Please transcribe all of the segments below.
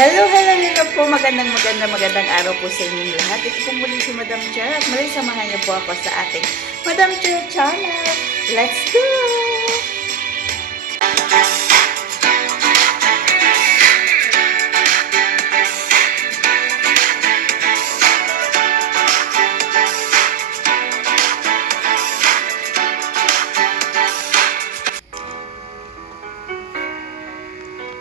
Hello po. Magandang araw po sa inyong lahat. Ito po muli si Madam Chair at muli samahan niyo po ako sa ating Madam Chair channel. Let's go!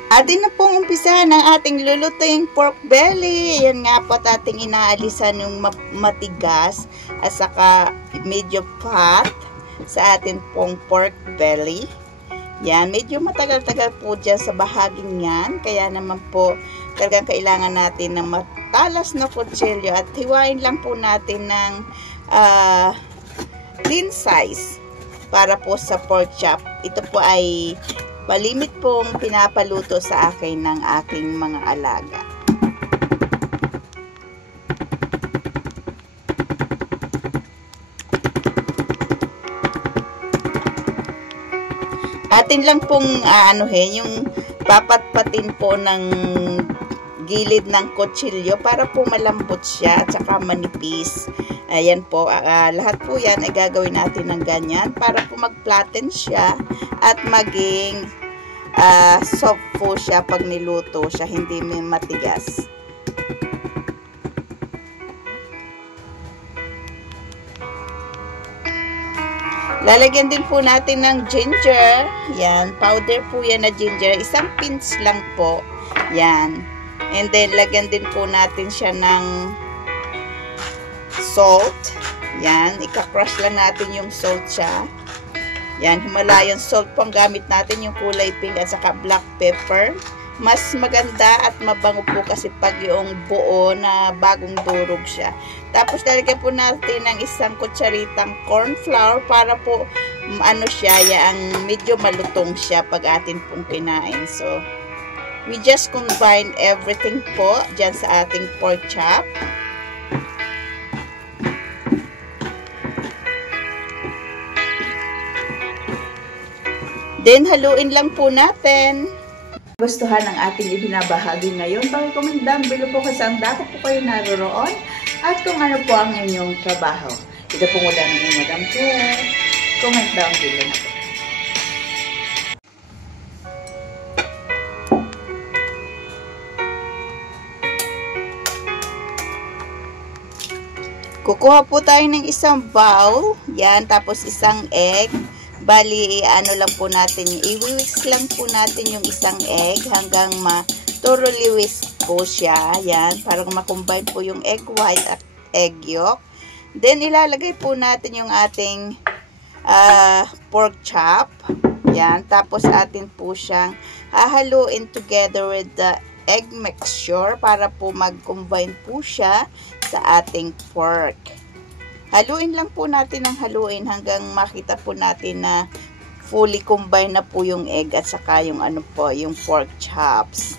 Atin na pong umpisahan ang ating lulutuing pork belly. Yan nga po at ating inaalisan yung matigas at saka medyo fat sa atin pong pork belly. Yan, medyo matagal-tagal po dyan sa bahaging yan. Kaya naman po talagang kailangan natin ng matalas na kutsilyo at hiwain lang po natin ng thin size para po sa pork chop. Ito po ay malimit pong pinapaluto sa akin ng aking mga alaga. Atin lang pong yung papatpatin po ng gilid ng kutsilyo para po malambot siya at saka manipis. Ayan po, lahat po yan ay gagawin natin ng ganyan para po mag-flatten siya at maging soft po siya pag niluto siya, hindi may matigas. Lalagyan din po natin ng ginger. Yan, powder po yan na ginger. Isang pinch lang po. Yan. And then, lagyan din po natin siya ng salt. Yan, ika-crush lang natin yung salt siya. Yan, Himalayan salt po ang gamit natin, yung kulay pink at saka black pepper. Mas maganda at mabango po kasi pag yung buo na bagong durog siya. Tapos lalagyan po natin ng isang kutsaritang corn flour para po ang medyo malutong siya pag atin pong kinain. So, we just combine everything po dyan sa ating pork chop. Then, haluin lang po natin. Gustuhan ang ating ibinabahagi ngayon. Pag-comment down below po kung saan dapat po kayo naroroon at kung ano po ang inyong trabaho. Ito po mula ng inyong Madam Chair. Comment down below na po. Kukuha po tayo ng isang bowl. Yan, tapos isang egg. Bali, lang po natin, i-whisk lang po natin yung isang egg hanggang thoroughly whisk po siya. Yan, para makombine po yung egg white at egg yolk. Then, ilalagay po natin yung ating pork chop. Yan, tapos atin po siyang hahaluin together with the egg mixture para po mag-combine po siya sa ating pork. Haluin lang po natin ng haluin hanggang makita po natin na fully combine na po yung egg at saka yung yung pork chops.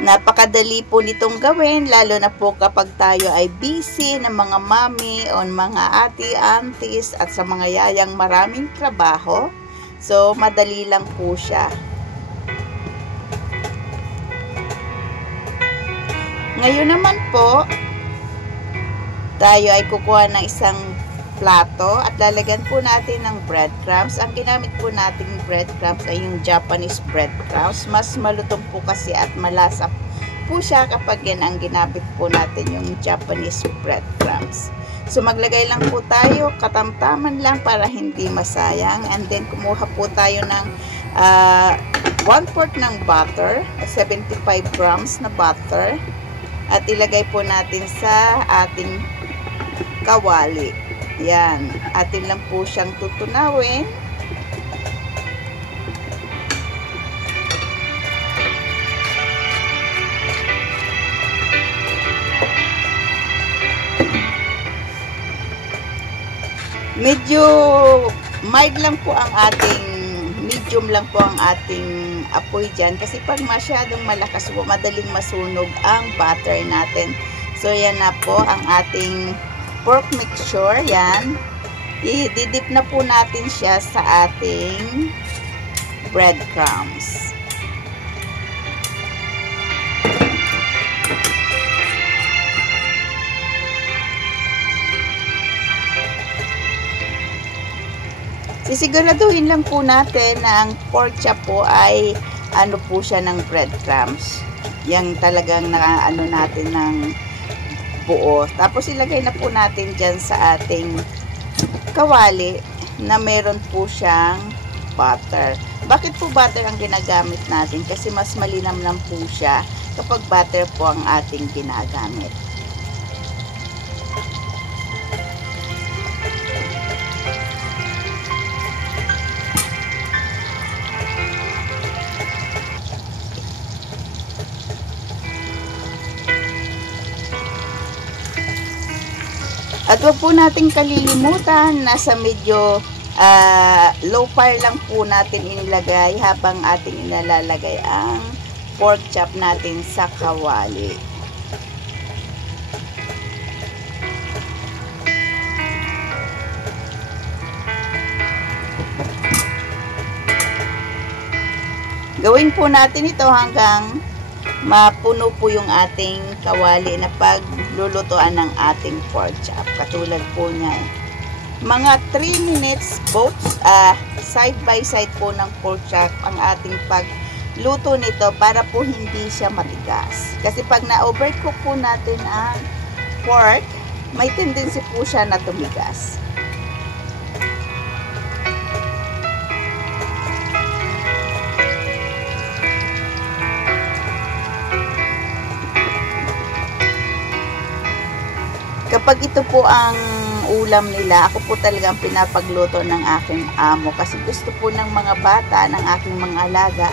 Napakadali po nitong gawin, lalo na po kapag tayo ay busy ng mga mami o mga ate, aunties at sa mga yayang maraming trabaho. So, madali lang po siya. Ngayon naman po, tayo ay kukuha ng isang plato at lalagyan po natin ng breadcrumbs. Ang ginamit po natin breadcrumbs ay yung Japanese breadcrumbs. Mas malutong po kasi at malasa po siya kapag yan ang ginamit po natin yung Japanese breadcrumbs. So, maglagay lang po tayo, katamtaman lang para hindi masayang. And then, kumuha po tayo ng 1/4 ng butter, 75 grams na butter. At ilagay po natin sa ating kawali. Yan. Atin lang po siyang tutunawin. Medyo mild lang po ang medium lang po ang ating apoy dyan. Kasi pag masyadong malakas po, madaling masunog ang butter natin. So, yan na po ang ating pork mixture. Yan. I-dip na po natin siya sa ating breadcrumbs. Sisiguraduhin lang po natin na ang pork chop po ay ano po siya ng breadcrumbs. Yang talagang ano natin ng buo. Tapos ilagay na po natin dyan sa ating kawali na meron po siyang butter. Bakit po butter ang ginagamit natin? Kasi mas malinamnam po siya kapag butter po ang ating ginagamit. At huwag po natin kalilimutan, nasa medyo low fire lang po natin inilagay habang ating inalalagay ang pork chop natin sa kawali. Gawin po natin ito hanggang mapuno po yung ating kawali na paglulutuan ng ating pork chop. Katulad po niya. Mga 3 minutes both side by side po ng pork chop ang ating pagluto nito para po hindi siya matigas. Kasi pag na-overcook po natin ang pork, may tendency po siya na tumigas. Kapag ito po ang ulam nila, ako po talagang pinapagluto ng aking amo kasi gusto po ng mga bata, ng aking mga alaga,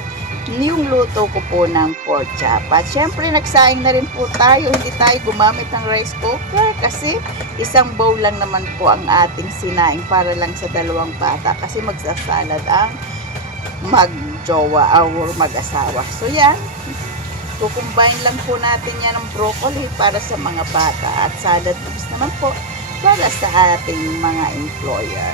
yung luto ko po ng pork chop. At syempre nagsaing na rin po tayo, hindi tayo gumamit ng rice cooker kasi isang bowl lang naman po ang ating sinaing para lang sa dalawang bata kasi magsasalad ang mag-jowa or mag-asawa. So yan. Kukumbine lang po natin yan ng broccoli para sa mga bata at salad mix naman po para sa ating mga employer.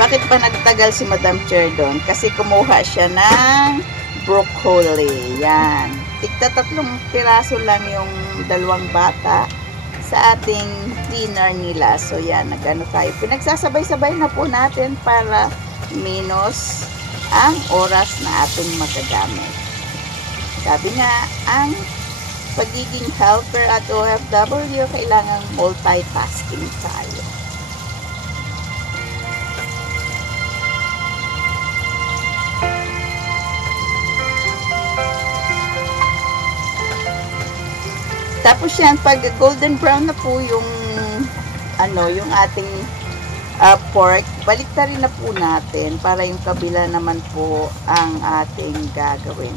Bakit pa nagtagal si Madam Chair doon? Kasi kumuha siya ng broccoli. Yan. Tigta 3 piraso lang yung dalawang bata sa ating dinner nila. So yan, nagano tayo. Pinagsasabay-sabay na po natin para minus ang oras na ating magagamit. Sabi nga, ang pagiging helper at OFW, kailangang multitasking tayo. Tapos yan, pag golden brown na po yung yung ating pork, baliktarin na po natin para yung kabila naman po ang ating gagawin.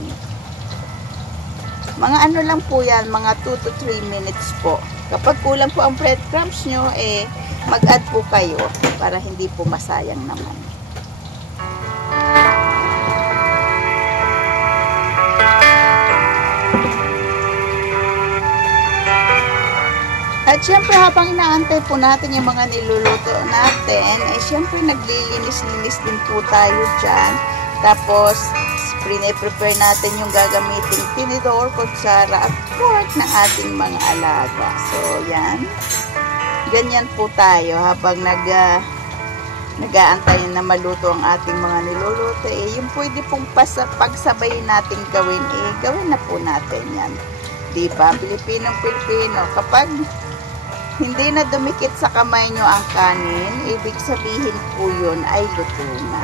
Mga ano lang po yan, mga 2 to 3 minutes po. Kapag kulang po ang breadcrumbs nyo, mag-add po kayo para hindi po masayang naman. At syempre habang inaantay po natin yung mga niluluto natin, syempre naglilinis-linis din po tayo dyan. Tapos, prepare natin yung gagamitin tinidor, kutsara at fork ng ating mga alaga. So, yan. Ganyan po tayo habang nag-aantay na maluto ang ating mga niluluto. Yung pwede pong pagsabayin natin gawin, gawin na po natin yan. Diba? Pilipinong-Pilipino. Kapag hindi na dumikit sa kamay nyo ang kanin, ibig sabihin po yun ay luto na.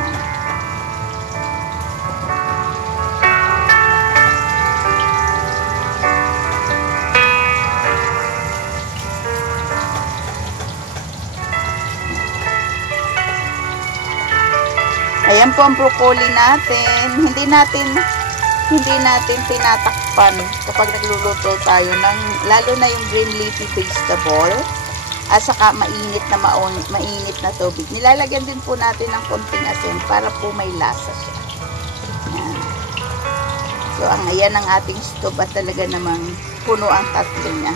Ayan po ang broccoli natin. Hindi natin tinatakpan kapag nagluluto tayo ng, lalo na yung green leafy vegetable at saka mainit na tubig. Nilalagyan din po natin ng konting asin para po may lasa siya. Yan. So, ayan ang ating stove at talaga namang puno ang tatlo niya.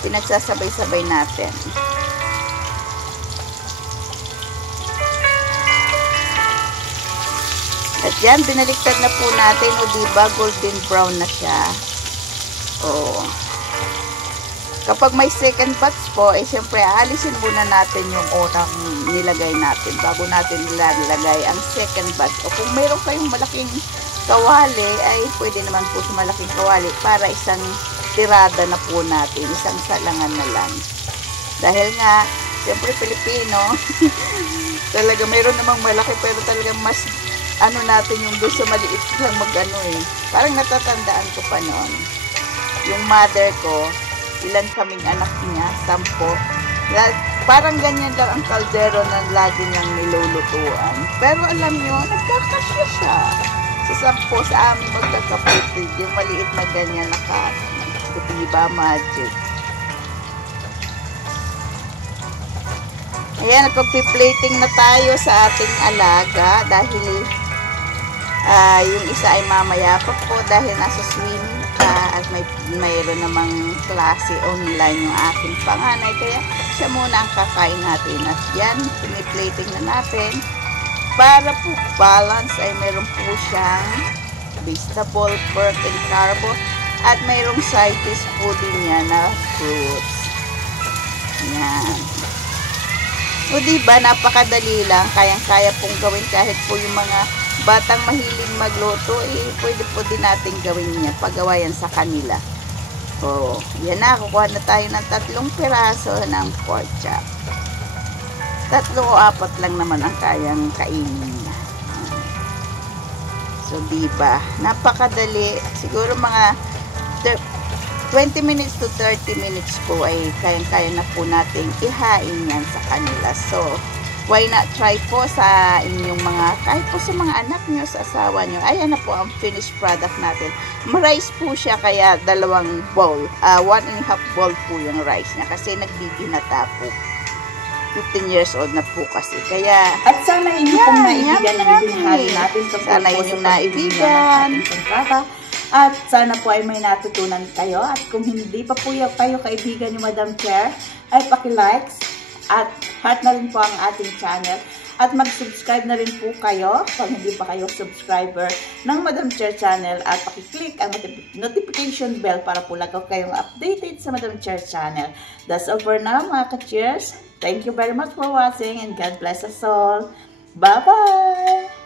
Pinagsasabay-sabay natin. At yan, binaliktad na po natin. O diba, golden brown na siya. O. Kapag may second batch po, eh syempre, aalisin muna natin yung unang nilagay natin bago natin nilalagay ang second batch. O kung mayroon kayong malaking kawali, ay pwede naman po sa malaking kawali para isang tirada na po natin. Isang salangan na lang. Dahil nga, syempre, Pilipino, talaga mayroon namang malaki pero talaga mas ano natin yung doon sa maliit lang mag-ano eh. Parang natatandaan ko pa noon. Yung mother ko, ilan kaming anak niya, 10. Parang ganyan lang ang kaldero na lagi niyang nilulutuan. Pero alam nyo, nagkakasya siya. Sa 10 sa amin magkakapitid, yung maliit na ganyan na diba, magic. Ayan, nagpag-plating na tayo sa ating alaga dahil yung isa ay mamaya pa po dahil nasa swimming pa at mayroon namang klase online yung aking panganay. Kaya siya muna ang kakain natin. At yan, piniplating na natin. Para po balance ay mayroon po siyang vegetable, pork, and carbo. At mayroong side dish po din niya na fruits. Yan. O diba, napakadali lang. Kayang-kaya pong gawin kahit po yung mga batang mahiling magluto, eh, pwede po din natin gawin niya. Pagawa yan sa kanila. O, yan na. Kukuha na tayo ng 3 piraso ng pork chop. 3 o 4 lang naman ang kayang kainin niya. So, diba? Napakadali. Siguro mga 20 minutes to 30 minutes po ay kayang-kaya na po natin ihain yan sa kanila. So, why not try po sa inyong mga, kahit po sa mga anak nyo, sa asawa nyo. Ayan na po ang finished product natin. Ma-rice po siya, kaya 2 bowl. 1.5 bowl po yung rice niya kasi nagbibinata po. 15 years old na po kasi. Kaya, at sana inyo pong naibigan ng ibinahali natin sa sana inyong naibigan. At sana po ay may natutunan kayo. At kung hindi pa po kayo kaibigan ni Madam Chair, ay paki-likes at heart na rin po ang ating channel. At mag-subscribe na rin po kayo kung hindi pa kayo subscriber ng Madam Chair channel. At paki-click ang notification bell para po lagaw kayong updated sa Madam Chair channel. That's all for now, mga ka-cheers. Thank you very much for watching and God bless us all. Bye-bye!